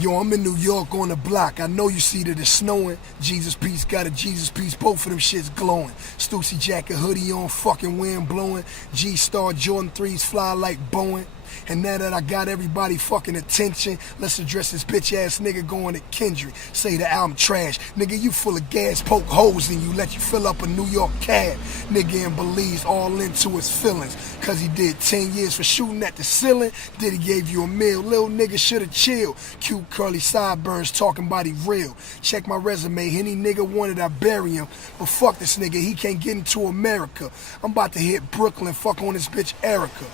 Yo, I'm in New York on the block. I know you see that it's snowing. Jesus Peace got a Jesus Peace. Both of them shits glowing. Stussy jacket, hoodie on, fucking wind blowing. G-Star Jordan 3s fly like Boeing. And now that I got everybody fucking attention, let's address this bitch ass nigga going to Kendrick. Say the album trash. Nigga, you full of gas, poke holes in you, let you fill up a New York cab. Nigga in Belize all into his feelings. Cause he did 10 years for shooting at the ceiling. Did he gave you a meal? Little nigga shoulda chilled. Cute curly sideburns talking about he real. Check my resume, any nigga wanted I bury him. But fuck this nigga, he can't get into America. I'm about to hit Brooklyn, fuck on this bitch Erica.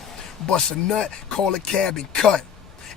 Bust a nut, call a cab and cut.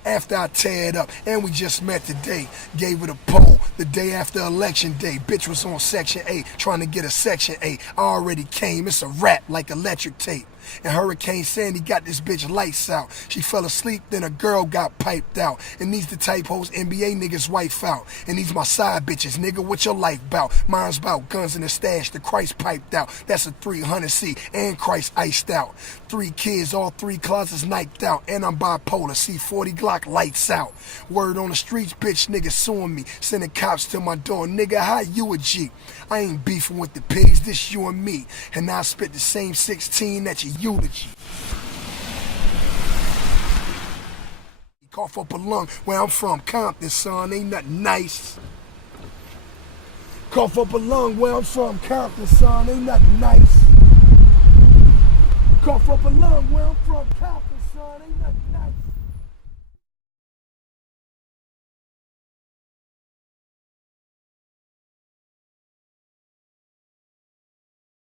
After I tear it up, and we just met today. Gave it a poll the day after election day. Bitch was on Section 8, trying to get a Section 8. I already came, it's a rap like electric tape. And Hurricane Sandy got this bitch lights out. She fell asleep, then a girl got piped out. And these the type hoes NBA niggas wife out. And these my side bitches, nigga, what your life bout? Mine's bout guns in the stash, the Christ piped out. That's a 300C, and Christ iced out. 3 kids, all 3 closets niked out. And I'm bipolar, C40 Glock lights out. Word on the streets, bitch, niggas suing me. Sending cops to my door, nigga, how you a G? I ain't beefing with the pigs, this you and me. And I spit the same 16 at your eulogy. Cough up a lung where I'm from, Compton, son, ain't nothing nice. Cough up a lung where I'm from, Compton, son, ain't nothing nice. Cough up a lung where I'm from, Compton, son, ain't nothing nice.